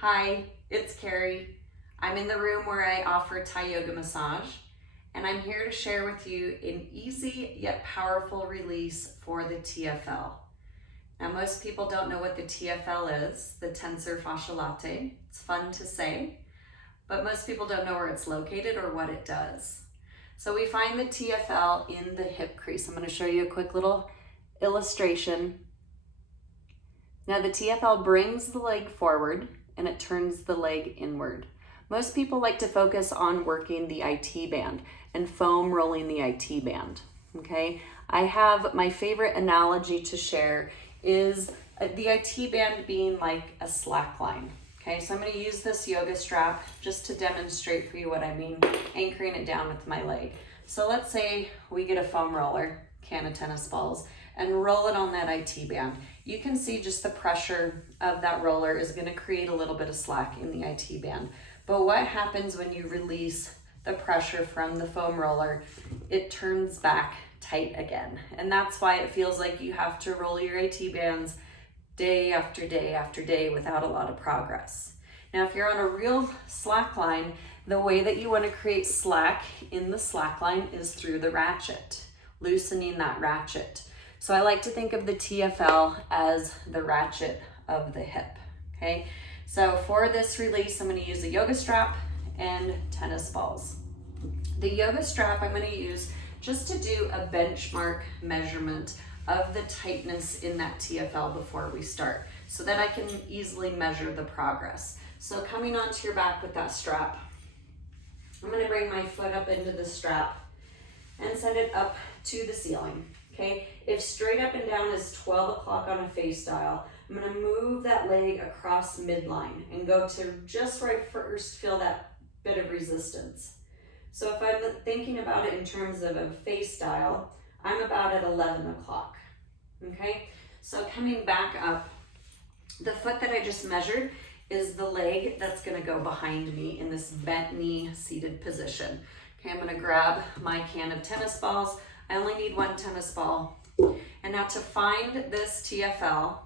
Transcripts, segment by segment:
Hi, it's Carrie. I'm in the room where I offer Thai yoga massage, and I'm here to share with you an easy yet powerful release for the TFL. Now, most people don't know what the TFL is, the tensor fascia latae. It's fun to say, but most people don't know where it's located or what it does. So we find the TFL in the hip crease. I'm going to show you a quick little illustration. Now, the TFL brings the leg forward and it turns the leg inward. Most people like to focus on working the IT band and foam rolling the IT band, okay? I have my favorite analogy to share is the IT band being like a slack line, okay? So I'm gonna use this yoga strap just to demonstrate for you what I mean, anchoring it down with my leg. So let's say we get a foam roller, can of tennis balls, and roll it on that IT band. You can see just the pressure of that roller is going to create a little bit of slack in the IT band. But what happens when you release the pressure from the foam roller? It turns back tight again. And that's why it feels like you have to roll your IT bands day after day after day without a lot of progress. Now, if you're on a real slack line, the way that you want to create slack in the slack line is through the ratchet, loosening that ratchet. So I like to think of the TFL as the ratchet of the hip, okay? So for this release, I'm gonna use a yoga strap and tennis balls. The yoga strap I'm gonna use just to do a benchmark measurement of the tightness in that TFL before we start, so that I can easily measure the progress. So coming onto your back with that strap, I'm gonna bring my foot up into the strap and send it up to the ceiling. Okay, if straight up and down is 12 o'clock on a face dial, I'm gonna move that leg across midline and go to just where I first feel that bit of resistance. So if I'm thinking about it in terms of a face dial, I'm about at 11 o'clock, okay? So coming back up, the foot that I just measured is the leg that's gonna go behind me in this bent knee seated position. Okay, I'm gonna grab my can of tennis balls. I only need one tennis ball. And now to find this TFL,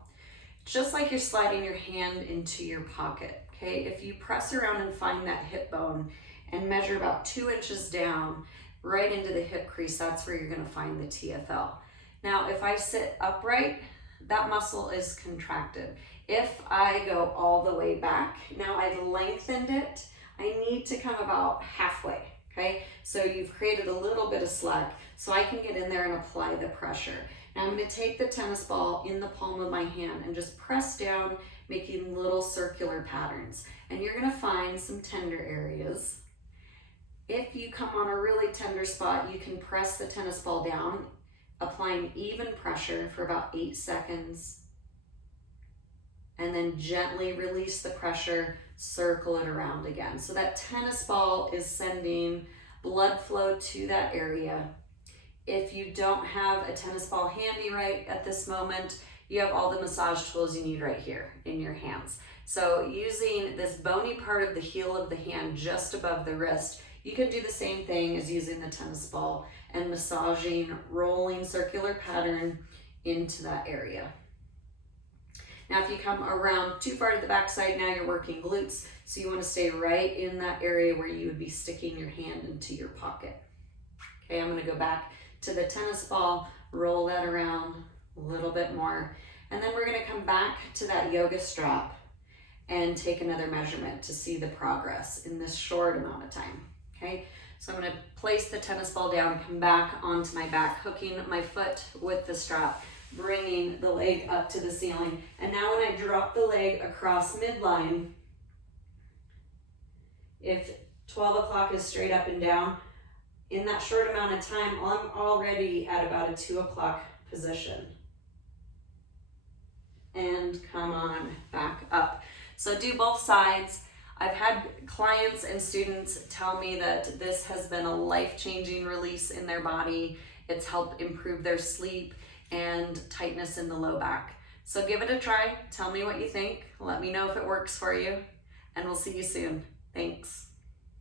just like you're sliding your hand into your pocket, okay? If you press around and find that hip bone and measure about 2 inches down, right into the hip crease, that's where you're gonna find the TFL. Now, if I sit upright, that muscle is contracted. If I go all the way back, now I've lengthened it, I need to come about halfway. Okay, so you've created a little bit of slack, so I can get in there and apply the pressure. Now I'm going to take the tennis ball in the palm of my hand and just press down, making little circular patterns. And you're going to find some tender areas. If you come on a really tender spot, you can press the tennis ball down, applying even pressure for about 8 seconds. And then gently release the pressure, circle it around again. So that tennis ball is sending blood flow to that area. If you don't have a tennis ball handy right at this moment, you have all the massage tools you need right here in your hands. So using this bony part of the heel of the hand just above the wrist, you can do the same thing as using the tennis ball and massaging, rolling circular pattern into that area. Now, if you come around too far to the backside, now you're working glutes, so you want to stay right in that area where you would be sticking your hand into your pocket. Okay, I'm going to go back to the tennis ball, roll that around a little bit more, and then we're going to come back to that yoga strap and take another measurement to see the progress in this short amount of time. Okay, so I'm going to place the tennis ball down, come back onto my back, hooking my foot with the strap, bringing the leg up to the ceiling. And now when I drop the leg across midline, if 12 o'clock is straight up and down, in that short amount of time, I'm already at about a 2 o'clock position. And come on back up. So do both sides. I've had clients and students tell me that this has been a life-changing release in their body. It's helped improve their sleep and tightness in the low back. So give it a try. Tell me what you think. Let me know if it works for you, and we'll see you soon. Thanks.